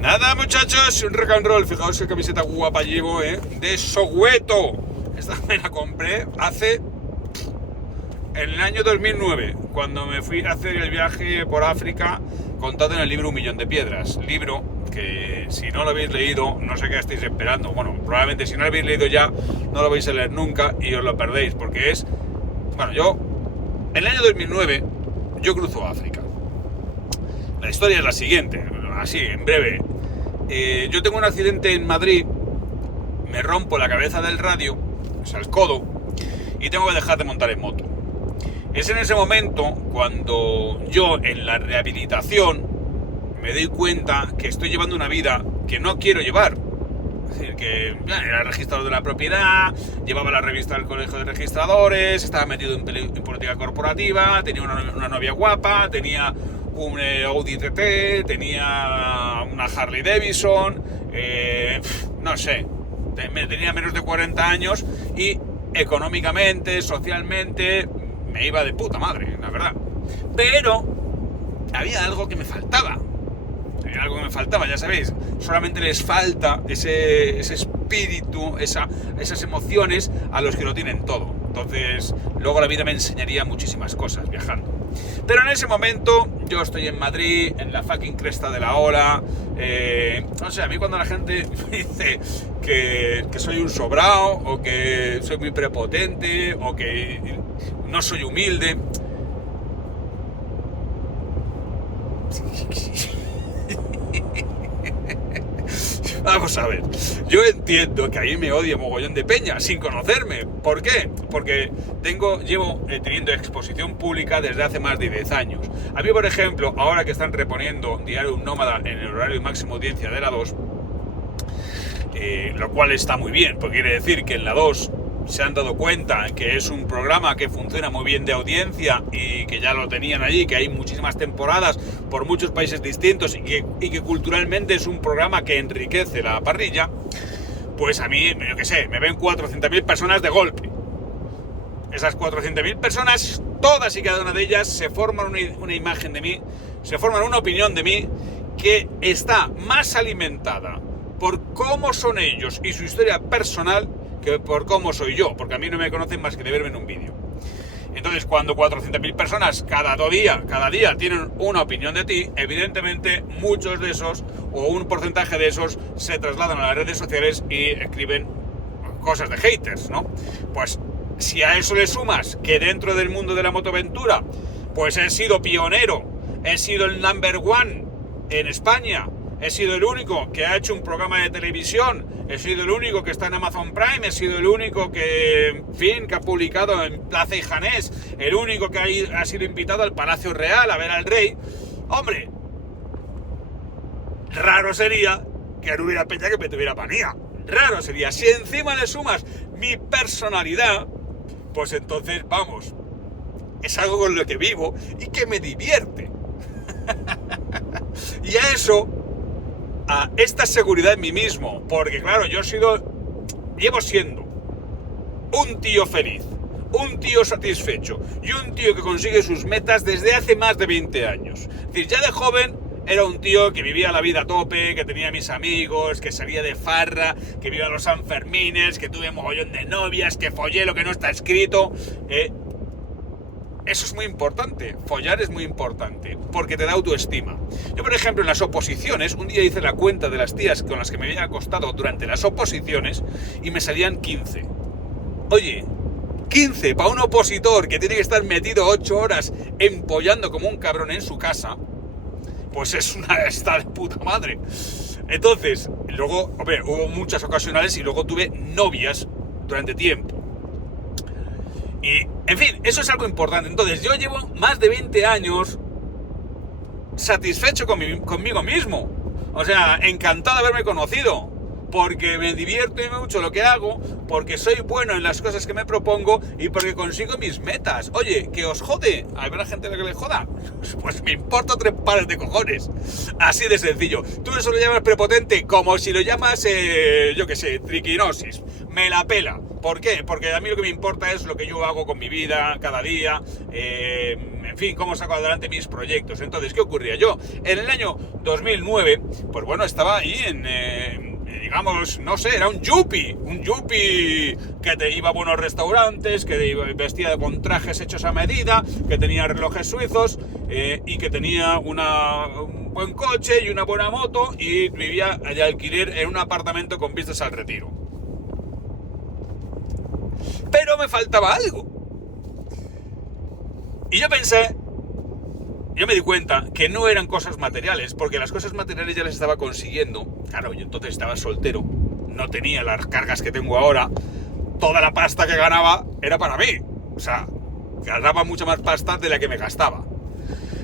Nada, muchachos, un rock and roll. Fijaos qué camiseta guapa llevo, de Soweto. Esta me la compré en el año 2009, cuando me fui a hacer el viaje por África, contado en el libro Un Millón de Piedras. Libro que, si no lo habéis leído, no sé qué estáis esperando. Bueno, probablemente si no lo habéis leído ya, no lo vais a leer nunca y os lo perdéis, porque es... Bueno, en el año 2009, yo cruzo África. La historia es la siguiente, así, en breve. Yo tengo un accidente en Madrid, me rompo la cabeza del radio, o sea, el codo, y tengo que dejar de montar en moto. Es en ese momento cuando yo, en la rehabilitación, me doy cuenta que estoy llevando una vida que no quiero llevar. Es decir, que era registrador de la propiedad, llevaba la revista del colegio de registradores, estaba metido en política corporativa, tenía una novia guapa, tenía un Audi TT, tenía una Harley Davidson, no sé, tenía menos de 40 años y económicamente, socialmente, me iba de puta madre, la verdad. Pero había algo que me faltaba. Ya sabéis, solamente les falta ese espíritu, esas emociones a los que lo tienen todo. Entonces, luego la vida me enseñaría muchísimas cosas viajando. Pero en ese momento, yo estoy en Madrid, en la fucking cresta de la ola. No sé, a mí cuando la gente me dice que soy un sobrao, o que soy muy prepotente, o que no soy humilde... Vamos a ver, yo entiendo que ahí me odia mogollón de peña sin conocerme. ¿Por qué? Porque llevo teniendo exposición pública desde hace más de 10 años. A mí, por ejemplo, ahora que están reponiendo Diario Un Nómada en el horario de máxima audiencia de la 2, lo cual está muy bien, porque quiere decir que en la 2 se han dado cuenta que es un programa que funciona muy bien de audiencia y que ya lo tenían allí, que hay muchísimas temporadas por muchos países distintos y que culturalmente es un programa que enriquece la parrilla. Pues a mí, yo qué sé, me ven 400.000 personas de golpe. Esas 400.000 personas, todas y cada una de ellas, se forman una imagen de mí, se forman una opinión de mí que está más alimentada por cómo son ellos y su historia personal que por cómo soy yo, porque a mí no me conocen más que de verme en un vídeo. Entonces, cuando 400.000 personas cada día tienen una opinión de ti, evidentemente muchos de esos, o un porcentaje de esos, se trasladan a las redes sociales y escriben cosas de haters, ¿no? Pues si a eso le sumas que dentro del mundo de la motoaventura, pues he sido pionero, he sido el number one en España, he sido el único que ha hecho un programa de televisión, he sido el único que está en Amazon Prime, he sido el único que ha publicado en Plaza y Janés, el único que ha sido invitado al Palacio Real a ver al rey. Hombre, raro sería que no hubiera peña que me tuviera manía. Raro sería. Si encima le sumas mi personalidad, pues entonces, vamos, es algo con lo que vivo y que me divierte. Y a eso... a esta seguridad en mí mismo, porque claro, llevo siendo un tío feliz, un tío satisfecho y un tío que consigue sus metas desde hace más de 20 años. Es decir, ya de joven era un tío que vivía la vida a tope, que tenía mis amigos, que salía de farra, que vivía los Sanfermines, que tuve mogollón de novias, que follé lo que no está escrito. Eso es muy importante, follar es muy importante, porque te da autoestima. Yo, por ejemplo, en las oposiciones, un día hice la cuenta de las tías con las que me había acostado durante las oposiciones y me salían 15. Oye, 15 para un opositor que tiene que estar metido 8 horas empollando como un cabrón en su casa, pues está de puta madre. Entonces, luego, hombre, hubo muchas ocasionales y luego tuve novias durante tiempo. Y, en fin, eso es algo importante. Entonces, yo llevo más de 20 años satisfecho conmigo mismo. O sea, encantado de haberme conocido, porque me divierto mucho lo que hago, porque soy bueno en las cosas que me propongo y porque consigo mis metas. Oye, ¿que os jode? ¿Habrá gente a la que le joda? Pues me importa 3 pares de cojones. Así de sencillo. Tú eso lo llamas prepotente como si lo llamas, yo qué sé, triquinosis. Me la pela. ¿Por qué? Porque a mí lo que me importa es lo que yo hago con mi vida cada día, en fin, cómo saco adelante mis proyectos. Entonces, ¿qué ocurría? Yo, en el año 2009, pues bueno, estaba ahí digamos, no sé, era un yuppie que te iba a buenos restaurantes, que vestía con trajes hechos a medida, que tenía relojes suizos y que tenía un buen coche y una buena moto y vivía de alquiler en un apartamento con vistas al Retiro. Pero me faltaba algo. Y yo me di cuenta que no eran cosas materiales, porque las cosas materiales ya las estaba consiguiendo. Claro, yo entonces estaba soltero, no tenía las cargas que tengo ahora, toda la pasta que ganaba era para mí. O sea, ganaba mucha más pasta de la que me gastaba.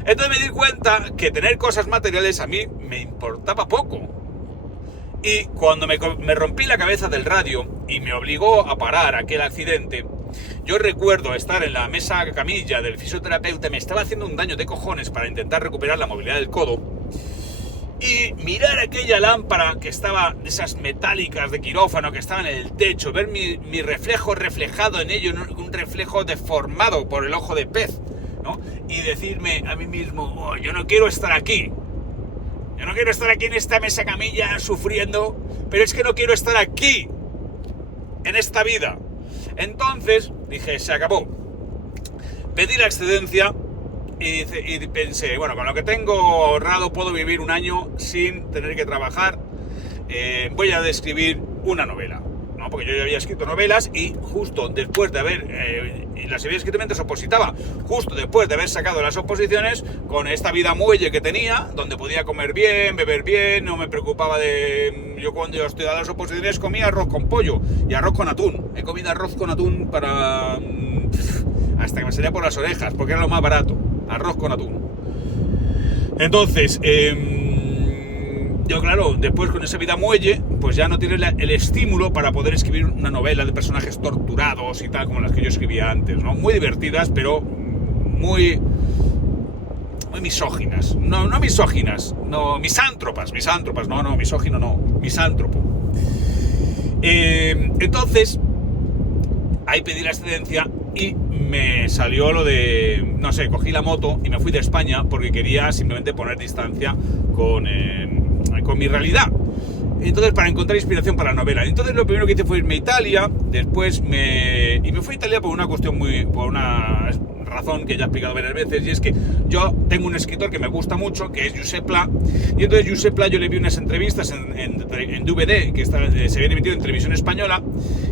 Entonces me di cuenta que tener cosas materiales a mí me importaba poco. Y cuando me rompí la cabeza del radio y me obligó a parar aquel accidente, yo recuerdo estar en la mesa camilla del fisioterapeuta, me estaba haciendo un daño de cojones para intentar recuperar la movilidad del codo, y mirar aquella lámpara que estaba, de esas metálicas de quirófano que estaban en el techo, ver mi reflejo reflejado en ello, un reflejo deformado por el ojo de pez, ¿no? Y decirme a mí mismo, oh, yo no quiero estar aquí. Yo no quiero estar aquí en esta mesa camilla sufriendo, pero es que no quiero estar aquí, en esta vida. Entonces dije, se acabó. Pedí la excedencia y pensé, bueno, con lo que tengo ahorrado puedo vivir un año sin tener que trabajar. Voy a escribir una novela, ¿no? Porque yo ya había escrito novelas y justo después de haber... y las había escrito mientras opositaba. Justo después de haber sacado las oposiciones, con esta vida muelle que tenía, donde podía comer bien, beber bien, no me preocupaba de... Yo cuando yo estudiaba las oposiciones comía arroz con pollo y arroz con atún. He comido arroz con atún para... hasta que me salía por las orejas, porque era lo más barato. Arroz con atún. Entonces, yo claro, después con esa vida muelle, pues ya no tienes el estímulo para poder escribir una novela de personajes torturados y tal, como las que yo escribía antes, ¿no? Muy divertidas, pero muy misóginas. No misóginas, no, misántropas, no, misógino no, misántropo. Entonces, ahí pedí la excedencia y me salió lo de, no sé, cogí la moto y me fui de España porque quería simplemente poner distancia con mi realidad. Entonces, para encontrar inspiración para la novela. Entonces, lo primero que hice fue irme a Italia. Después me fui a Italia por una razón que ya he explicado varias veces, y es que yo tengo un escritor que me gusta mucho, que es Josep Pla, y entonces Josep Pla yo le vi unas entrevistas en DVD que se habían emitido en televisión española,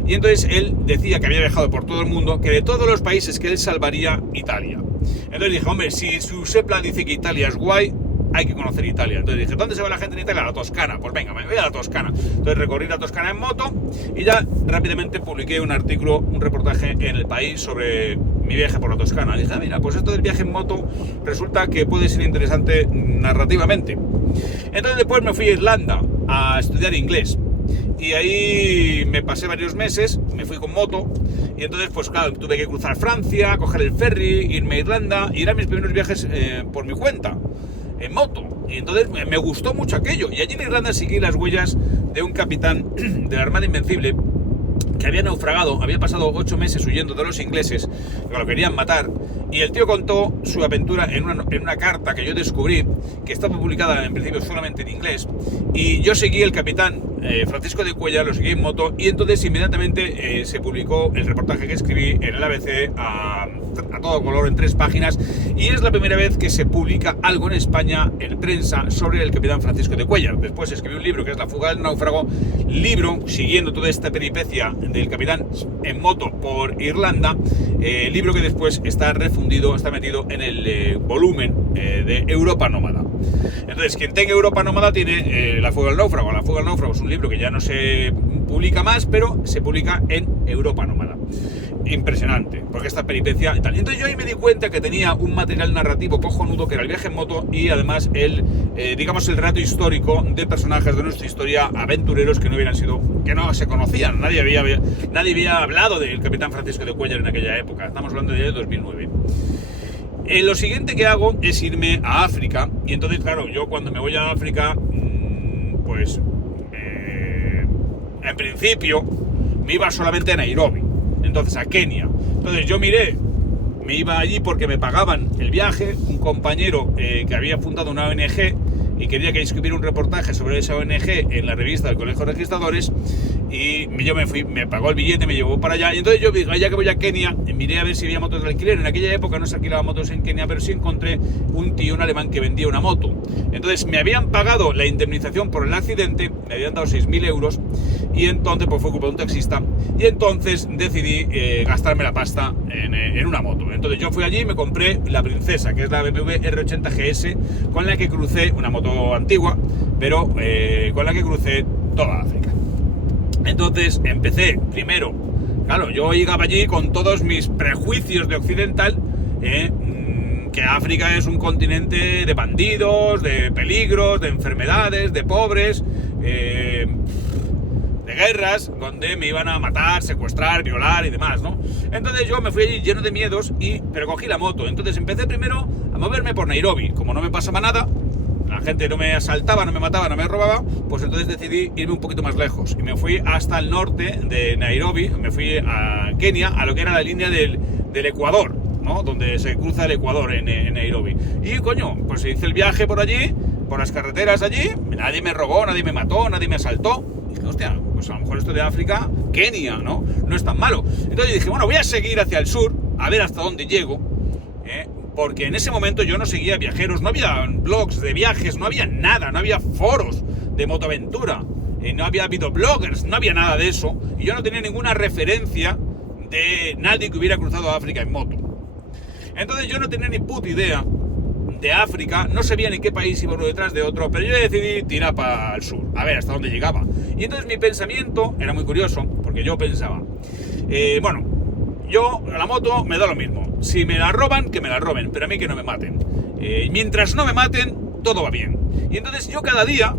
y entonces él decía que había viajado por todo el mundo, que de todos los países que él salvaría Italia. Entonces dije, hombre, si Josep Pla dice que Italia es guay, hay que conocer Italia. Entonces dije, ¿dónde se va la gente en Italia? A la Toscana. Pues venga, me voy a la Toscana. Entonces recorrí la Toscana en moto y ya rápidamente publiqué un artículo, un reportaje en El País sobre mi viaje por la Toscana. Dije, mira, pues esto del viaje en moto resulta que puede ser interesante narrativamente. Entonces después me fui a Irlanda a estudiar inglés. Y ahí me pasé varios meses, me fui con moto, y entonces pues claro, tuve que cruzar Francia, coger el ferry, irme a Irlanda, y eran mis primeros viajes por mi cuenta, en moto. Y entonces me gustó mucho aquello, y allí en Irlanda seguí las huellas de un capitán de la Armada Invencible que había naufragado, había pasado 8 meses huyendo de los ingleses, que lo querían matar, y el tío contó su aventura en una carta que yo descubrí, que estaba publicada en principio solamente en inglés, y yo seguí el capitán Francisco de Cuéllar, lo seguí en moto, y entonces inmediatamente se publicó el reportaje que escribí en el ABC a todo color en 3 páginas, y es la primera vez que se publica algo en España en prensa sobre el capitán Francisco de Cuéllar. Después escribí un libro que es La fuga del náufrago, libro siguiendo toda esta peripecia del capitán en moto por Irlanda, libro que después está refundido, está metido en el volumen de Europa Nómada. Entonces, quien tenga Europa Nómada tiene La fuga del náufrago. La fuga del náufrago es un libro que ya no se publica más, pero se publica en Europa Nómada. Impresionante, porque esta peripecia y tal. Entonces yo ahí me di cuenta que tenía un material narrativo cojonudo, que era el viaje en moto, y además digamos el relato histórico de personajes de nuestra historia, aventureros que no se conocían. Nadie había hablado del capitán Francisco de Cuéllar en aquella época. Estamos hablando de 2009. Lo siguiente que hago es irme a África, y entonces claro, yo cuando me voy a África, pues en principio me iba solamente a Nairobi, entonces a Kenia. Entonces yo miré me iba allí porque me pagaban el viaje, un compañero que había fundado una ONG y quería que escribiera un reportaje sobre esa ONG en la revista del Colegio de Registradores, y yo me fui, me pagó el billete, me llevó para allá, y entonces yo dije, ya que voy a Kenia, miré a ver si había motos de alquiler. En aquella época no se alquilaba motos en Kenia, pero sí encontré un tío, un alemán, que vendía una moto. Entonces me habían pagado la indemnización por el accidente, me habían dado 6.000 euros, y entonces pues fue culpa de un taxista, y entonces decidí gastarme la pasta en una moto. Entonces yo fui allí y me compré la Princesa, que es la BMW R80 GS, con la que crucé, una moto antigua, pero con la que crucé toda África. Entonces empecé primero, claro, yo llegaba allí con todos mis prejuicios de occidental, que África es un continente de bandidos, de peligros, de enfermedades, de pobres, de guerras, donde me iban a matar, secuestrar, violar y demás, ¿no? Entonces yo me fui allí lleno de miedos, pero cogí la moto. Entonces empecé primero a moverme por Nairobi. Como no me pasaba nada, la gente no me asaltaba, no me mataba, no me robaba, pues entonces decidí irme un poquito más lejos y me fui hasta el norte de Nairobi. Me fui a Kenia, a lo que era la línea del Ecuador, ¿no? Donde se cruza el Ecuador en Nairobi. Y coño, pues hice el viaje por allí, por las carreteras allí, nadie me robó, nadie me mató, nadie me asaltó. Y dije, hostia, pues a lo mejor esto de África, Kenia, ¿no? No es tan malo. Entonces dije, bueno, voy a seguir hacia el sur, a ver hasta dónde llego, porque en ese momento yo no seguía viajeros, no había blogs de viajes, no había nada, no había foros de motoaventura, no había habido bloggers, no había nada de eso, y yo no tenía ninguna referencia de nadie que hubiera cruzado África en moto. Entonces yo no tenía ni puta idea de África, no sabía ni qué país iba uno detrás de otro, pero yo decidí tirar para el sur, a ver hasta dónde llegaba. Y entonces mi pensamiento era muy curioso, porque yo pensaba, bueno, yo a la moto me da lo mismo. Si me la roban, que me la roben, pero a mí que no me maten. Mientras no me maten, todo va bien. Y entonces yo cada día,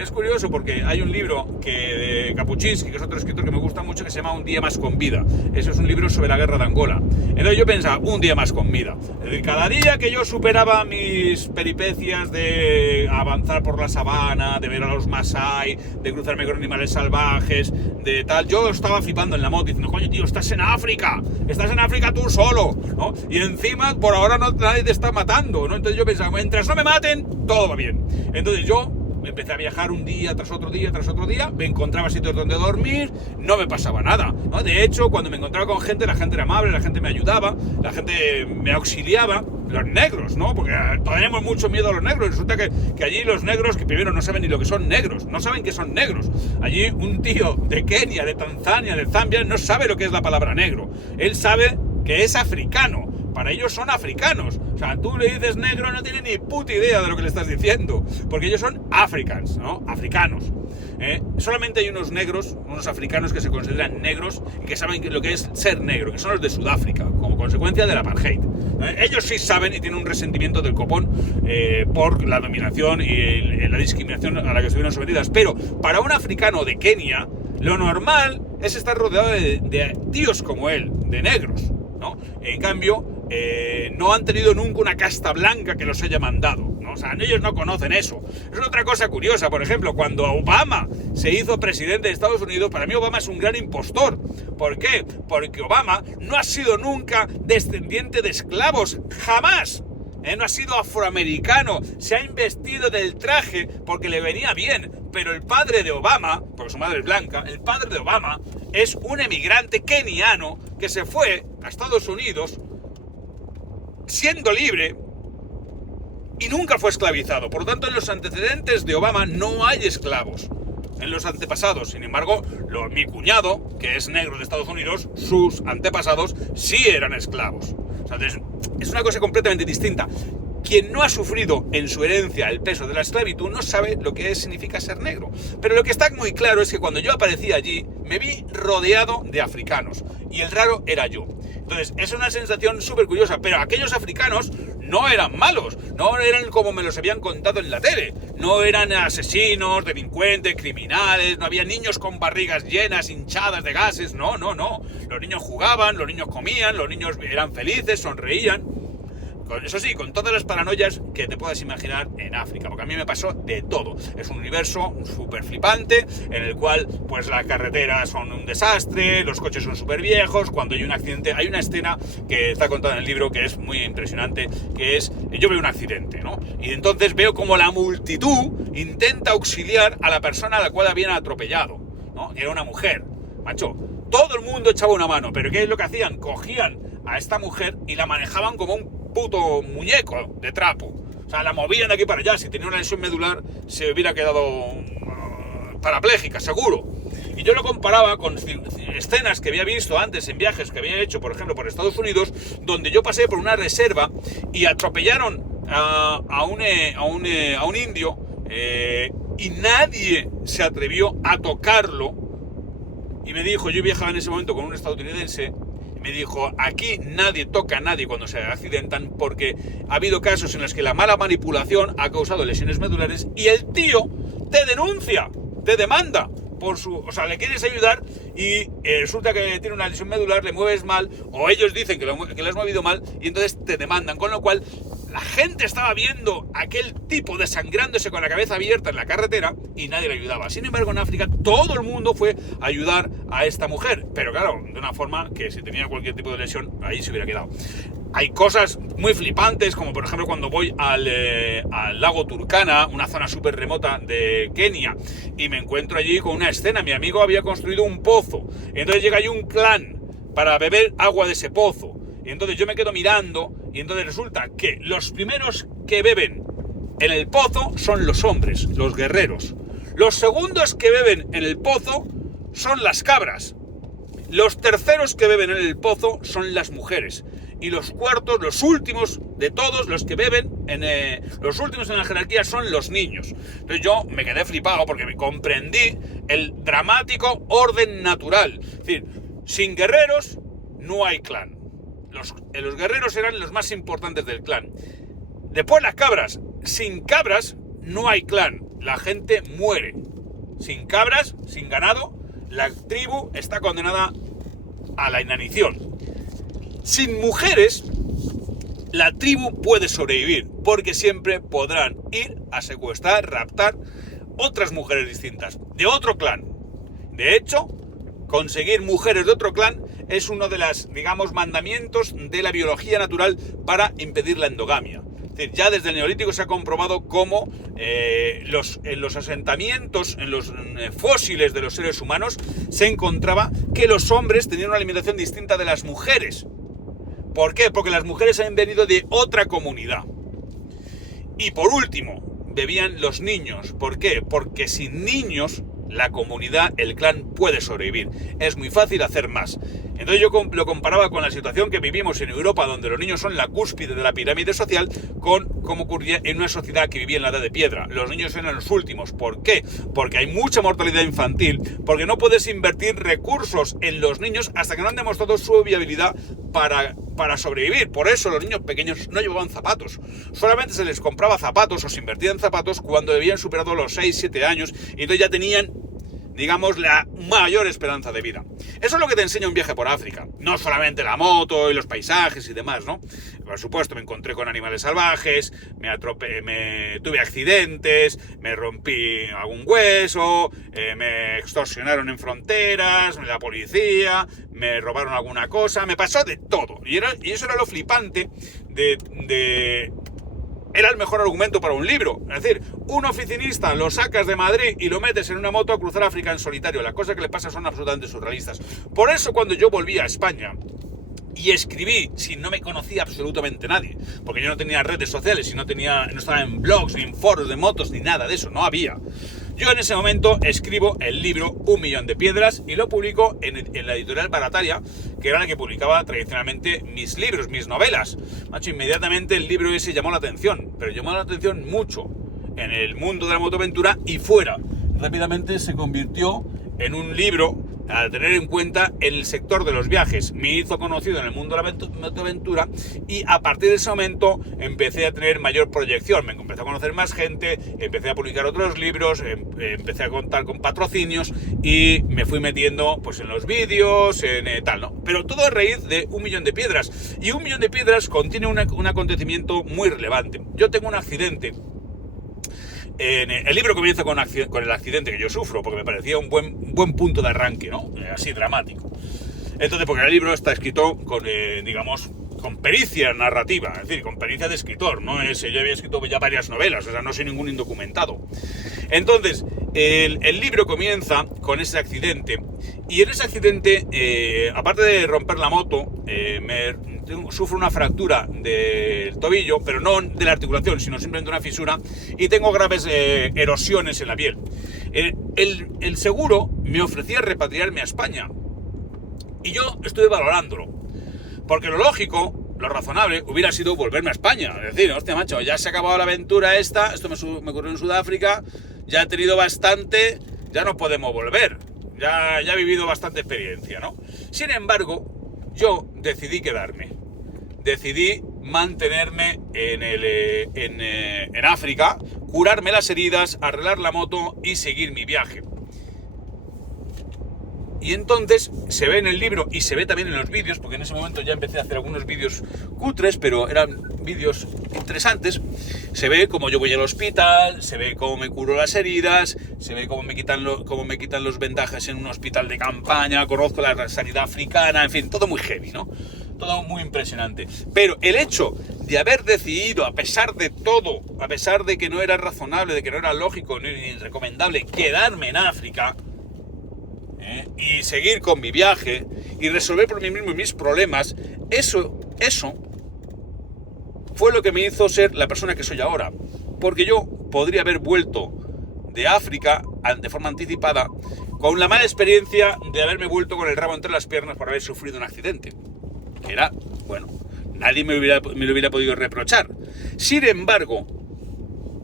es curioso porque hay un libro de Kapuscinski, que es otro escritor que me gusta mucho, que se llama Un día más con vida. Eso es un libro sobre la guerra de Angola. Entonces yo pensaba, un día más con vida. Cada día que yo superaba mis peripecias de avanzar por la sabana, de ver a los Masái, de cruzarme con animales salvajes, de tal, yo estaba flipando en la moto diciendo, coño tío, estás en África tú solo, ¿no? Y encima por ahora nadie te está matando, ¿no? Entonces yo pensaba, mientras no me maten, todo va bien. Entonces yo empecé a viajar un día tras otro día, me encontraba sitios donde dormir, no me pasaba nada, ¿no? De hecho, cuando me encontraba con gente, la gente era amable, la gente me ayudaba, la gente me auxiliaba. Los negros, ¿no? Porque tenemos mucho miedo a los negros. Resulta que allí los negros, que primero no saben ni lo que son negros, no saben que son negros. Allí un tío de Kenia, de Tanzania, de Zambia, no sabe lo que es la palabra negro. Él sabe que es africano. Para ellos son africanos. O sea, tú le dices negro, no tiene ni puta idea de lo que le estás diciendo, porque ellos son africans, ¿no? Africanos. Solamente hay unos negros, unos africanos que se consideran negros y que saben lo que es ser negro, que son los de Sudáfrica, como consecuencia del apartheid. Ellos sí saben y tienen un resentimiento del copón por la dominación y la discriminación a la que estuvieron sometidas. Pero para un africano de Kenia, lo normal es estar rodeado de tíos como él, de negros, ¿no? En cambio, no han tenido nunca una casta blanca que los haya mandado, ¿no? O sea, ellos no conocen eso. Es otra cosa curiosa. Por ejemplo, cuando Obama se hizo presidente de Estados Unidos, para mí Obama es un gran impostor. ¿Por qué? Porque Obama no ha sido nunca descendiente de esclavos, jamás. No ha sido afroamericano, se ha investido del traje porque le venía bien, pero el padre de Obama, porque su madre es blanca, el padre de Obama es un emigrante keniano que se fue a Estados Unidos siendo libre y nunca fue esclavizado. Por lo tanto, en los antecedentes de Obama no hay esclavos. En los antepasados, sin embargo, mi cuñado, que es negro de Estados Unidos, sus antepasados sí eran esclavos. O sea, es una cosa completamente distinta. Quien no ha sufrido en su herencia el peso de la esclavitud no sabe lo que significa ser negro. Pero lo que está muy claro es que cuando yo aparecí allí, me vi rodeado de africanos. Y el raro era yo. Entonces, es una sensación súper curiosa. Pero aquellos africanos no eran malos. No eran como me los habían contado en la tele. No eran asesinos, delincuentes, criminales. No había niños con barrigas llenas, hinchadas de gases. No. Los niños jugaban, los niños comían, los niños eran felices, sonreían. Eso sí, con todas las paranoias que te puedas imaginar en África, porque a mí me pasó de todo. Es un universo súper flipante, en el cual pues las carreteras son un desastre, los coches son súper viejos, cuando hay un accidente, hay una escena que está contada en el libro que es muy impresionante, que es, yo veo un accidente, ¿no? Y entonces veo como la multitud intenta auxiliar a la persona a la cual habían atropellado, ¿no? Era una mujer, macho. Todo el mundo echaba una mano, pero ¿qué es lo que hacían? Cogían a esta mujer y la manejaban como un puto muñeco de trapo. O sea, la movían de aquí para allá. Si tenía una lesión medular, se hubiera quedado parapléjica, seguro. Y yo lo comparaba con escenas que había visto antes en viajes que había hecho, por ejemplo, por Estados Unidos, donde yo pasé por una reserva y atropellaron a un indio y nadie se atrevió a tocarlo. Y me dijo, yo viajaba en ese momento con un estadounidense, me dijo, aquí nadie toca a nadie cuando se accidentan porque ha habido casos en los que la mala manipulación ha causado lesiones medulares y el tío te denuncia, te demanda por su... O sea, le quieres ayudar y resulta que tiene una lesión medular, le mueves mal, o ellos dicen que le has movido mal y entonces te demandan, con lo cual la gente estaba viendo aquel tipo desangrándose con la cabeza abierta en la carretera y nadie le ayudaba. Sin embargo, en África todo el mundo fue a ayudar a esta mujer, pero claro, de una forma que si tenía cualquier tipo de lesión, ahí se hubiera quedado. Hay cosas muy flipantes, como por ejemplo cuando voy al lago Turkana, una zona súper remota de Kenia, y me encuentro allí con una escena. Mi amigo había construido un pozo, entonces llega allí un clan para beber agua de ese pozo. Y entonces yo me quedo mirando y entonces resulta que los primeros que beben en el pozo son los hombres, los guerreros. Los segundos que beben en el pozo son las cabras. Los terceros que beben en el pozo son las mujeres. Y los cuartos, los últimos de todos, los que beben, los últimos en la jerarquía son los niños. Entonces yo me quedé flipado porque me comprendí el dramático orden natural. Es decir, sin guerreros no hay clan. Los guerreros eran los más importantes del clan. Después las cabras. Sin cabras no hay clan. La gente muere. Sin cabras, sin ganado, la tribu está condenada a la inanición. Sin mujeres, la tribu puede sobrevivir, porque siempre podrán ir a secuestrar, raptar otras mujeres distintas, de otro clan. De hecho, conseguir mujeres de otro clan es uno de los, digamos, mandamientos de la biología natural para impedir la endogamia. Es decir, ya desde el Neolítico se ha comprobado cómo en los asentamientos, en los fósiles de los seres humanos, se encontraba que los hombres tenían una alimentación distinta de las mujeres. ¿Por qué? Porque las mujeres han venido de otra comunidad. Y por último, bebían los niños. ¿Por qué? Porque sin niños la comunidad, el clan puede sobrevivir. Es muy fácil hacer más. Entonces yo lo comparaba con la situación que vivimos en Europa, donde los niños son la cúspide de la pirámide social, con cómo ocurría en una sociedad que vivía en la Edad de Piedra. Los niños eran los últimos. ¿Por qué? Porque hay mucha mortalidad infantil, porque no puedes invertir recursos en los niños hasta que no han demostrado su viabilidad para sobrevivir. Por eso los niños pequeños no llevaban zapatos. Solamente se les compraba zapatos o se invertía en zapatos cuando habían superado los 6-7 años y entonces ya tenían, digamos, la mayor esperanza de vida. Eso es lo que te enseña un viaje por África. No solamente la moto y los paisajes y demás, ¿no? Por supuesto, me encontré con animales salvajes, tuve accidentes, me rompí algún hueso, me extorsionaron en fronteras, la policía, me robaron alguna cosa, me pasó de todo. Y eso era lo flipante era el mejor argumento para un libro. Es decir, un oficinista lo sacas de Madrid y lo metes en una moto a cruzar África en solitario. Las cosas que le pasan son absolutamente surrealistas. Por eso cuando yo volví a España y escribí, si no me conocía absolutamente nadie, porque yo no tenía redes sociales, no estaba en blogs, ni en foros de motos, ni nada de eso, no había. Yo en ese momento escribo el libro 1 millón de piedras y lo publico en la editorial Barataria, que era la que publicaba tradicionalmente mis libros, mis novelas. Macho, inmediatamente el libro ese llamó la atención, pero llamó la atención mucho en el mundo de la motoaventura y fuera. Rápidamente se convirtió en un libro a tener en cuenta en el sector de los viajes. Me hizo conocido en el mundo de la motoaventura y a partir de ese momento empecé a tener mayor proyección. Me empecé a conocer más gente, empecé a publicar otros libros, empecé a contar con patrocinios y me fui metiendo pues en los vídeos, en tal, ¿no? Pero todo a raíz de 1 millón de piedras. Y 1 millón de piedras contiene un acontecimiento muy relevante. Yo tengo un accidente. El libro comienza con el accidente que yo sufro, porque me parecía un buen punto de arranque, ¿no? Así dramático. Entonces, porque el libro está escrito con, digamos, con pericia narrativa, es decir, con pericia de escritor, no es, yo había escrito ya varias novelas, o sea, no soy ningún indocumentado. Entonces, el libro comienza con ese accidente, y en ese accidente, aparte de romper la moto, sufro una fractura del tobillo, pero no de la articulación, sino simplemente una fisura, y tengo graves erosiones en la piel. El seguro me ofrecía repatriarme a España, y yo estuve valorándolo, porque lo lógico, lo razonable, hubiera sido volverme a España. Es decir, hostia, macho, ya se ha acabado la aventura esta, esto me ocurrió en Sudáfrica, ya he tenido bastante, ya no podemos volver, ya he vivido bastante experiencia, ¿no? Sin embargo, yo decidí quedarme, decidí mantenerme en África, curarme las heridas, arreglar la moto y seguir mi viaje. Y entonces se ve en el libro y se ve también en los vídeos, porque en ese momento ya empecé a hacer algunos vídeos cutres, pero eran vídeos interesantes. Se ve cómo yo voy al hospital, se ve cómo me curo las heridas, se ve cómo me quitan los vendajes en un hospital de campaña, conozco la sanidad africana, en fin, todo muy heavy, ¿no? Todo muy impresionante. Pero el hecho de haber decidido, a pesar de todo, a pesar de que no era razonable, de que no era lógico ni recomendable quedarme en África, y seguir con mi viaje y resolver por mí mismo mis problemas, eso fue lo que me hizo ser la persona que soy ahora, porque yo podría haber vuelto de África de forma anticipada con la mala experiencia de haberme vuelto con el rabo entre las piernas por haber sufrido un accidente, que era, bueno, nadie me lo hubiera podido reprochar. Sin embargo,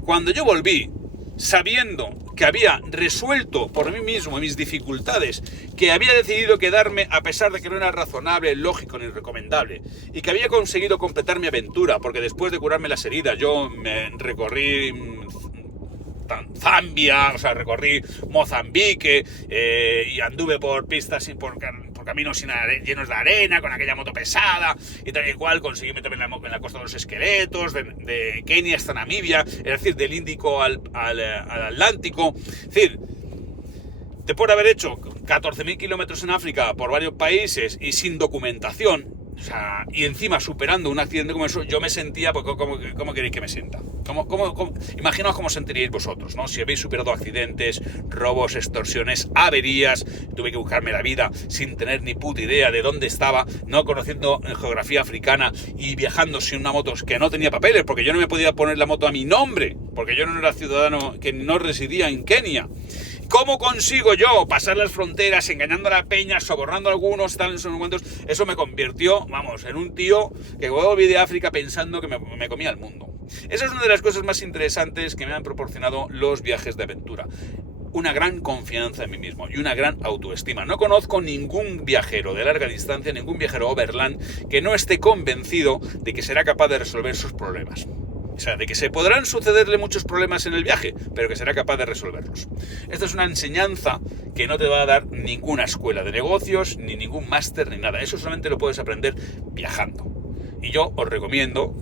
cuando yo volví, sabiendo que había resuelto por mí mismo mis dificultades, que había decidido quedarme a pesar de que no era razonable, lógico ni recomendable, y que había conseguido completar mi aventura, porque después de curarme las heridas yo me recorrí Zambia, o sea, recorrí Mozambique, y anduve por pistas y por caminos llenos de arena, con aquella moto pesada y tal y cual, conseguí meterme en la costa de los esqueletos, de Kenia hasta Namibia, es decir, del Índico al Atlántico. Es decir, después de haber hecho 14.000 kilómetros en África por varios países y sin documentación, o sea, y encima superando un accidente como eso, yo me sentía, pues, ¿cómo queréis que me sienta? Imaginaos cómo sentiríais vosotros, ¿no? Si habéis superado accidentes, robos, extorsiones, averías, tuve que buscarme la vida sin tener ni puta idea de dónde estaba, no conociendo geografía africana y viajando sin una moto que no tenía papeles, porque yo no me podía poner la moto a mi nombre, porque yo no era ciudadano que no residía en Kenia. ¿Cómo consigo yo pasar las fronteras engañando a la peña, sobornando a algunos, tal, esos momentos? Eso me convirtió, vamos, en un tío que volví de África pensando que me comía el mundo. Esa es una de las cosas más interesantes que me han proporcionado los viajes de aventura. Una gran confianza en mí mismo y una gran autoestima. No conozco ningún viajero de larga distancia, ningún viajero overland que no esté convencido de que será capaz de resolver sus problemas. O sea, de que se podrán sucederle muchos problemas en el viaje, pero que será capaz de resolverlos. Esta es una enseñanza que no te va a dar ninguna escuela de negocios, ni ningún máster, ni nada. Eso solamente lo puedes aprender viajando. Y yo os recomiendo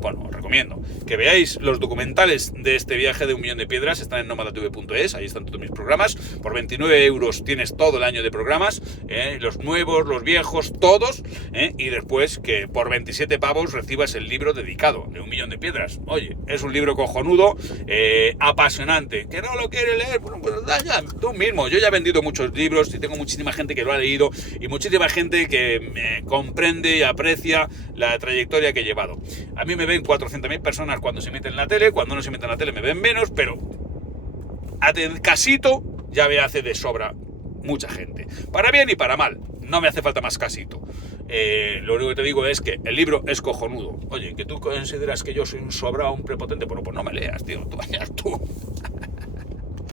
que veáis los documentales de este viaje de 1 millón de piedras. Están en nomadatv.es, ahí están todos mis programas. Por 29 euros tienes todo el año de programas, los nuevos, los viejos, todos, y después que por 27 pavos recibas el libro dedicado de 1 millón de piedras. Oye, es un libro cojonudo, apasionante. ¿Que no lo quiere leer? Bueno, pues ya, tú mismo. Yo ya he vendido muchos libros y tengo muchísima gente que lo ha leído y muchísima gente que comprende y aprecia la trayectoria que he llevado. A mí me ven 400.000 personas cuando se meten en la tele, cuando no se meten en la tele me ven menos, pero casito ya me hace de sobra mucha gente. Para bien y para mal, no me hace falta más casito. Lo único que te digo es que el libro es cojonudo. Oye, que tú consideras que yo soy un sobrado, un prepotente, bueno, pues no me leas, tío, tú vayas tú.